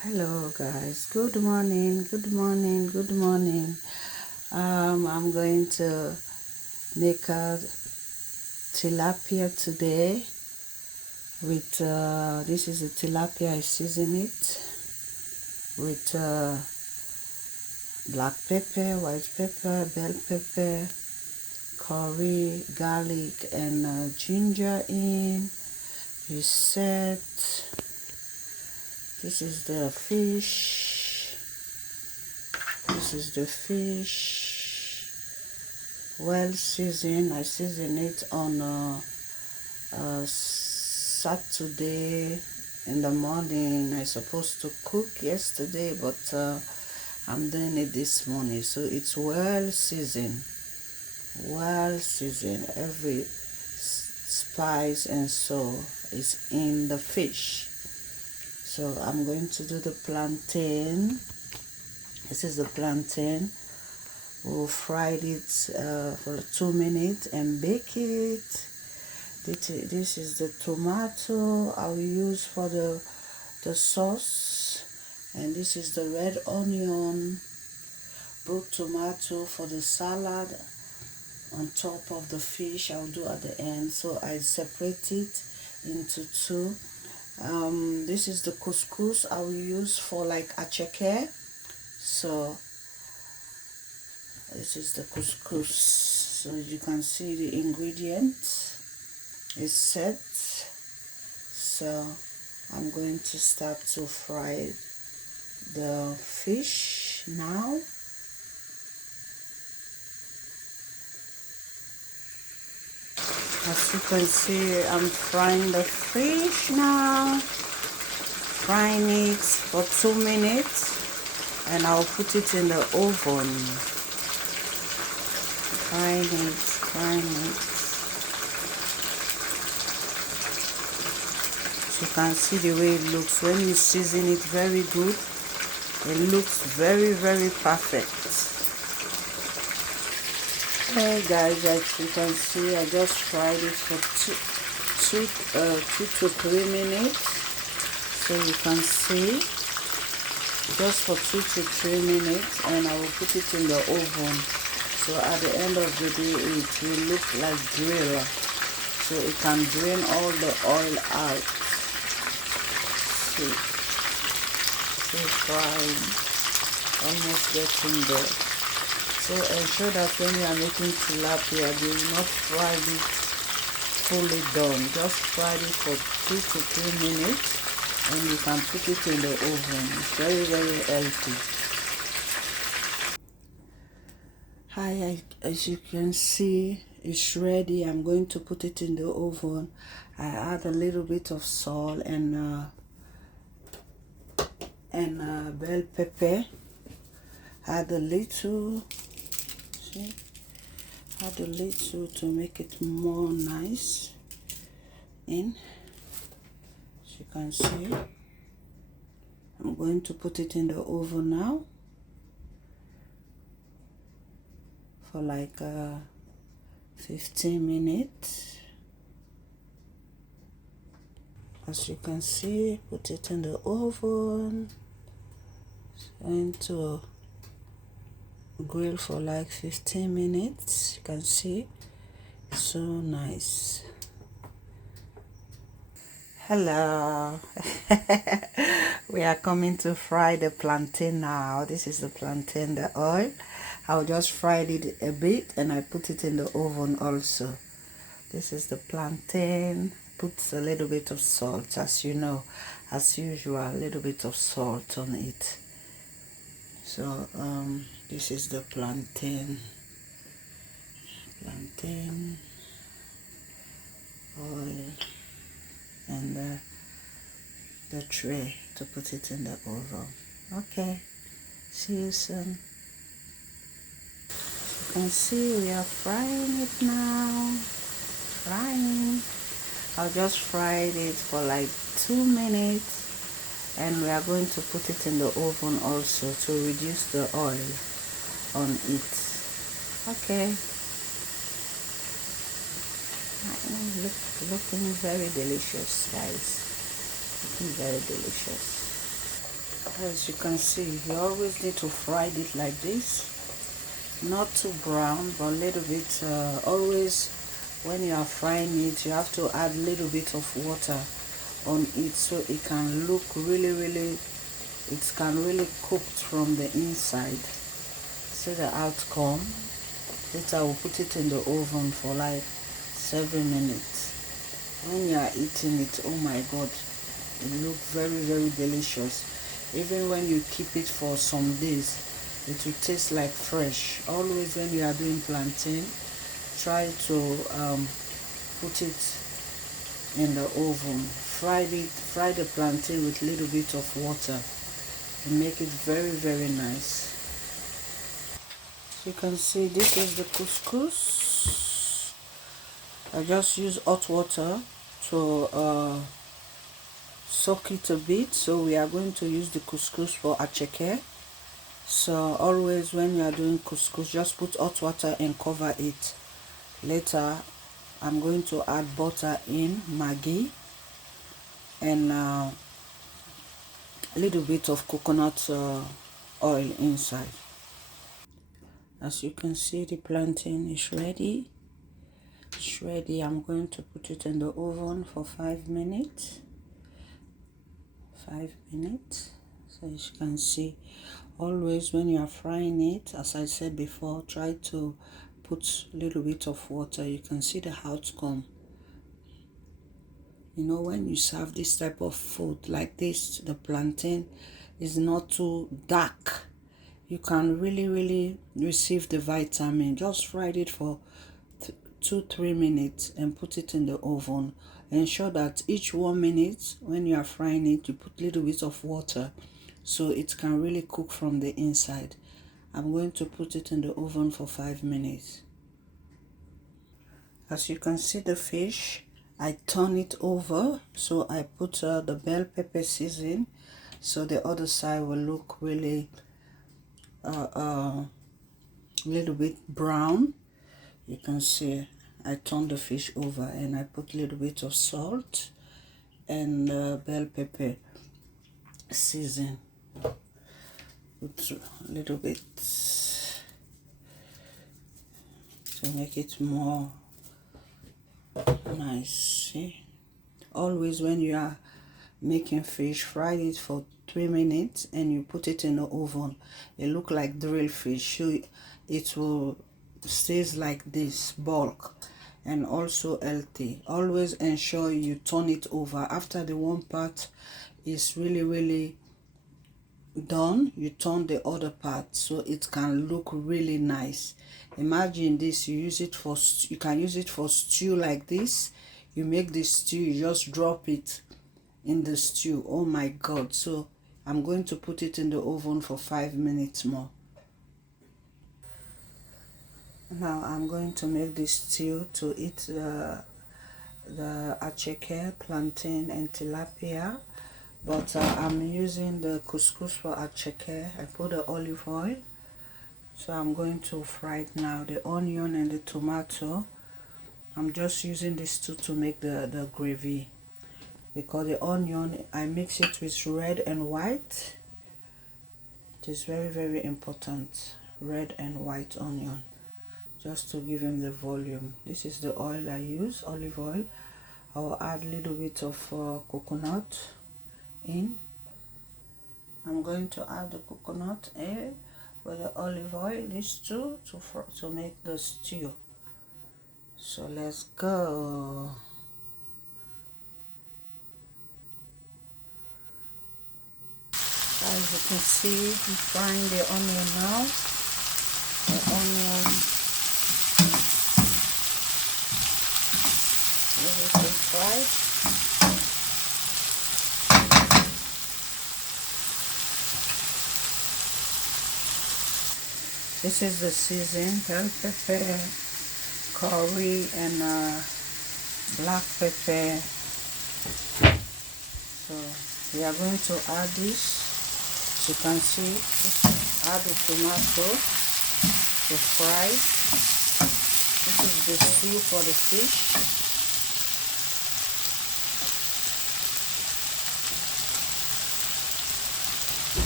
Hello guys, good morning, good morning, good morning. I'm going to make a tilapia today with this is a tilapia. I season it with black pepper, white pepper, bell pepper, curry, garlic, and ginger in. You set. This is the fish. This is the fish, well seasoned. I seasoned it on Saturday in the morning. I supposed to cook yesterday, but I'm doing it this morning. So it's well seasoned, Every spice and so is in the fish. So I'm going to do the plantain. This is the plantain. We'll fry it for 2 minutes and bake it. This is the tomato I will use for the sauce. And this is the red onion, brook tomato for the salad on top of the fish. I'll do at the end. So I separate it into two. This is the couscous I will use for like acheke. So this is the couscous. So you can see the ingredients is set. So I'm going to start to fry the fish now. As you can see, I'm frying the fish now. Frying it for 2 minutes and I'll put it in the oven. Frying it. So you can see the way it looks. When you season it very good, it looks very, very perfect. Hey guys, as you can see, I just fried it for 2 to 3 minutes. So you can see, just for 2 to 3 minutes, and I will put it in the oven. So at the end of the day, it will look like grill. So it can drain all the oil out. See, frying, almost getting there. So ensure that when you are making tilapia, do not fry it fully done. Just fry it for 2 to 3 minutes and you can put it in the oven. It's very, very healthy. Hi, as you can see, it's ready. I'm going to put it in the oven. I add a little bit of salt and bell pepper. Add a little. See, add a little to make it more nice. As you can see, I'm going to put it in the oven now for like 15 minutes. As you can see, put it in the oven and to grill for like 15 minutes. You can see, so nice. Hello. We are coming to fry the plantain now. This is the plantain, the oil. I'll just fry it a bit and I put it in the oven also. This is the plantain. Put a little bit of salt, as you know, as usual, a little bit of salt on it. So this is the plantain oil and the tray to put it in the oven. Okay, see you soon. You can see we are frying it now. I'll just fry it for like 2 minutes and we are going to put it in the oven also to reduce the oil on it. Okay. Looking very delicious, guys. Looking very delicious. As you can see, you always need to fry it like this, not too brown, but a little bit. Always when you are frying it, you have to add a little bit of water on it so it can look really, it can really cook from the inside. See the outcome. Later we'll put it in the oven for like 7 minutes. When you are eating it, oh my god, it looks very delicious. Even when you keep it for some days, it will taste like fresh. Always when you are doing plantain, try to put it in the oven. Fry the plantain with a little bit of water and make it very nice. So you can see this is the couscous. I just use hot water to soak it a bit. So we are going to use the couscous for acheke. So always when you are doing couscous, just put hot water and cover it. Later I'm going to add butter in, maggi, and a little bit of coconut oil inside. As you can see, the plantain is ready. It's ready. I'm going to put it in the oven for 5 minutes. 5 minutes. So as you can see, always when you are frying it, as I said before, try to put a little bit of water. You can see the outcome. You know, when you serve this type of food like this, the plantain is not too dark. You can really receive the vitamin. Just fry it for 2-3 minutes and put it in the oven. Ensure that each 1 minute when you are frying it, you put a little bit of water so it can really cook from the inside. I'm going to put it in the oven for 5 minutes. As you can see the fish, I turn it over, so I put the bell pepper season so the other side will look really a little bit brown. You can see I turn the fish over and I put a little bit of salt and bell pepper season. Put a little bit to make it more nice. See, always when you are making fish, fry it for 3 minutes and you put it in the oven. It look like drilled fish, so it will stays like this, bulk and also healthy. Always ensure you turn it over after the one part is really done. You turn the other part so it can look really nice. Imagine this, you can use it for stew like this. You make the stew, you just drop it in the stew. Oh my god. So I'm going to put it in the oven for 5 minutes more. Now I'm going to make this stew to eat the acheke, plantain and tilapia, but I'm using the couscous for acheke. I put the olive oil, so I'm going to fry it now. The onion and the tomato, I'm just using these two to make the gravy, because the onion I mix it with red and white. It is very important, red and white onion, just to give him the volume. This is the oil I use, olive oil. I will add a little bit of coconut in. I'm going to add the coconut in with the olive oil, these two, to make the stew. So let's go. As you can see, I'm frying the onion now. The onion ready to fry. This is the season: bell pepper, curry, and black pepper. So we are going to add this. As you can see, add the tomato to fry. This is the stew for the fish.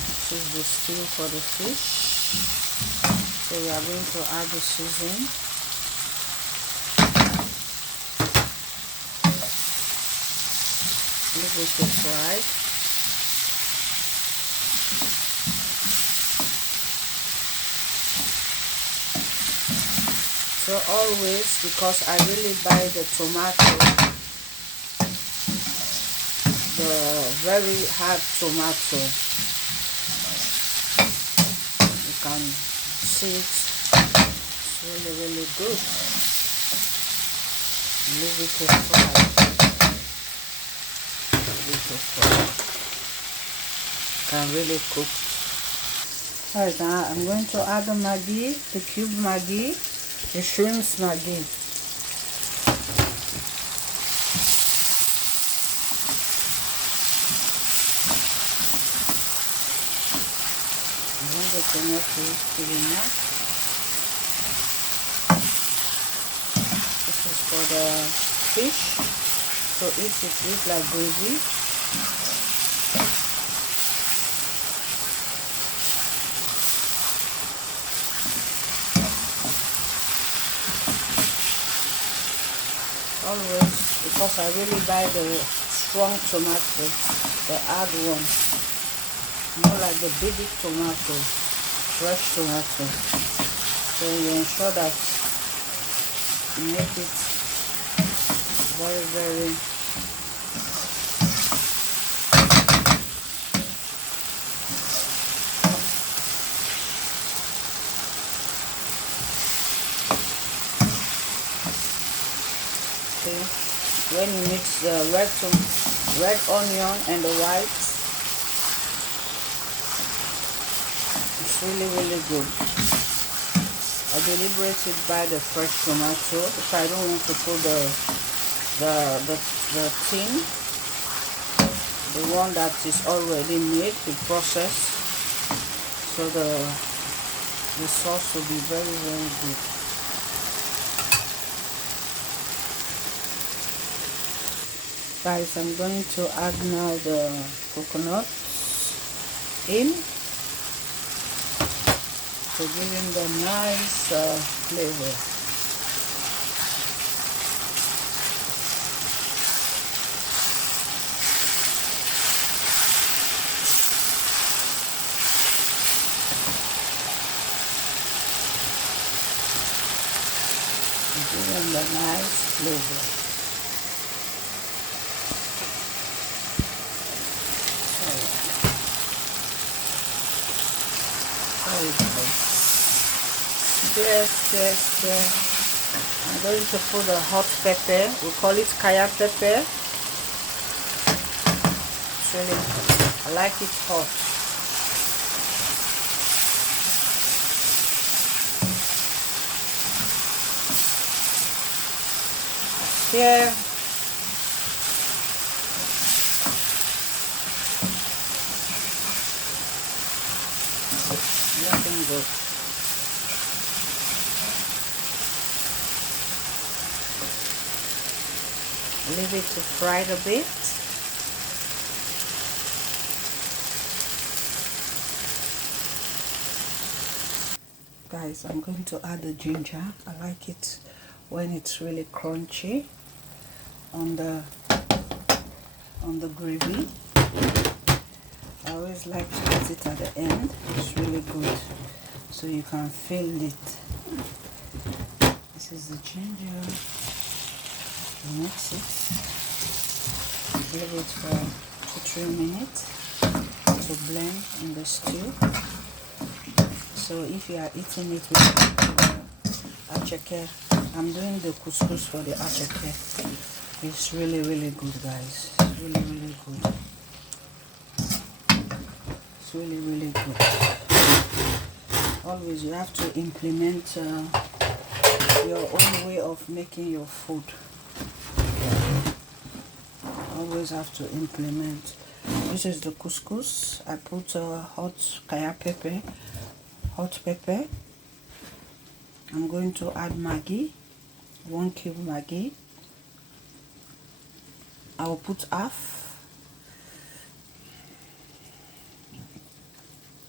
This is the stew for the fish. So we are going to add the seasoning. Leave it to fry. So always, because I really buy the tomato, the very hard tomato, you can see it, it's really good. Leave it to fry. Leave it to fry. Can really cook. Alright, now I'm going to add the Maggi, the cube Maggi, the shrimps Maggi. The tomato is good enough. This is for the fish, so eat it like gravy. Always, because I really buy the strong tomato, the hard one, more like the baby tomato, fresh tomato. So you ensure that you make it very okay. When you mix the red onion and the white, it's really good. I deliberately buy the fresh tomato if I don't want to put the tin, the one that is already made, the process, so the sauce will be very good. Guys, I'm going to add now the coconut in to give him the nice flavor. Give him the nice flavor. Yes. I'm going to put the hot pepper. We call it kaya pepper. Really, I like it hot. Here, nothing good. Leave it to fry a bit. Guys, I'm going to add the ginger. I like it when it's really crunchy on the gravy. I always like to put it at the end. It's really good, so you can feel it. This is the ginger. Mix it. Leave it for 2-3 minutes to blend in the stew. So if you are eating it with acheke, I'm doing the couscous for the acheke. It's really good, guys. It's really good. It's really good. Always you have to implement your own way of making your food. Always have to implement. This is the couscous. I put hot kaya pepper, hot pepper. I'm going to add Maggi, 1 cube Maggi. I will put half.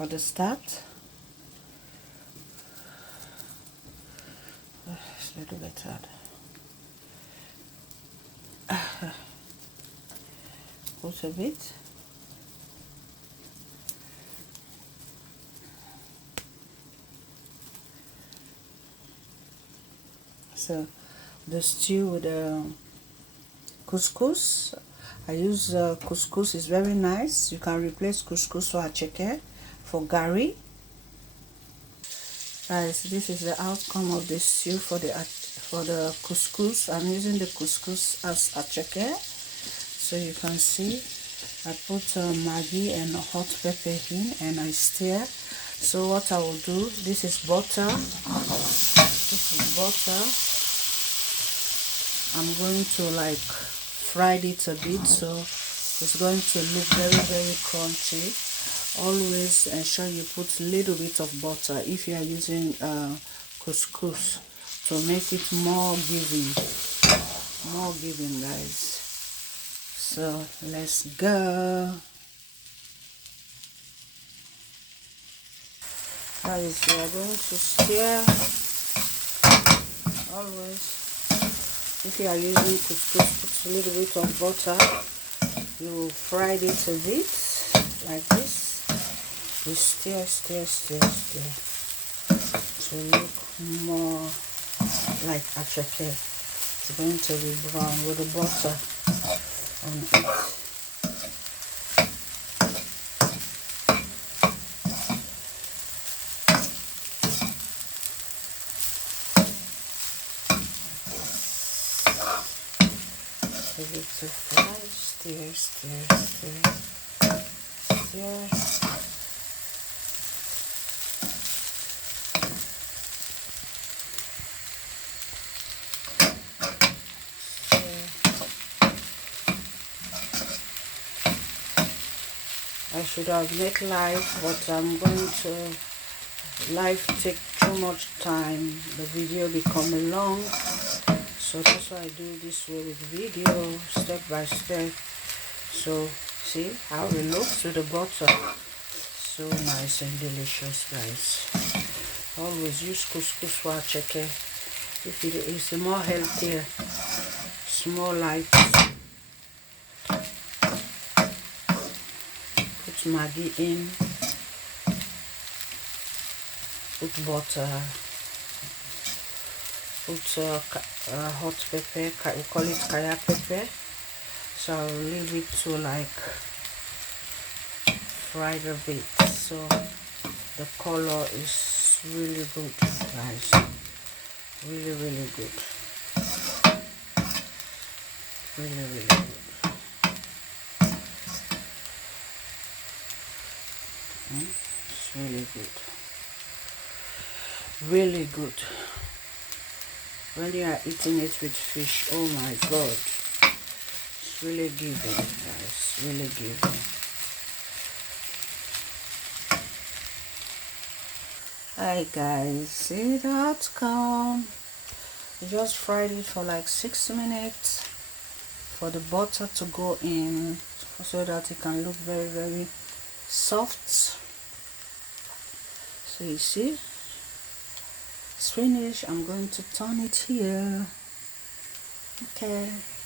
for the start. It's a little bit hard. Put a bit. So the stew with the couscous, I use couscous, is very nice. You can replace couscous or acheke for gari. Guys, this is the outcome of the stew for the couscous. I'm using the couscous as acheke, so you can see I put maggi and hot pepper in and I stir. So what I will do, this is butter. This is butter. I'm going to like fry it a bit, so it's going to look very, very crunchy. Always ensure you put a little bit of butter if you are using couscous to make it more giving, guys. So let's go. Guys, we are going to stir. Always, if you are using couscous, put a little bit of butter. You fry it a bit like this. We stir to look more like acheke. It's going to be brown with the butter on it. Give it to fry, stir. I should have made live, but I'm going to live take too much time. The video become long, so that's why I do this way with video, step by step. So see how it looks with the butter, so nice and delicious, guys. Always use couscous for acheke. If it is more healthier, it's more light. Put maggi in, put butter, put hot pepper, we call it kaya pepper. So I'll leave it to like fry a bit, so the color is really good, guys. Really good. Really good. It's really good. Really good. When you are eating it with fish, oh my god. It's really giving, guys. Really giving. Hi guys, see the outcome. I just fried it for like 6 minutes for the butter to go in, so that it can look very, very soft. So you see, it's finished. I'm going to turn it here. Okay.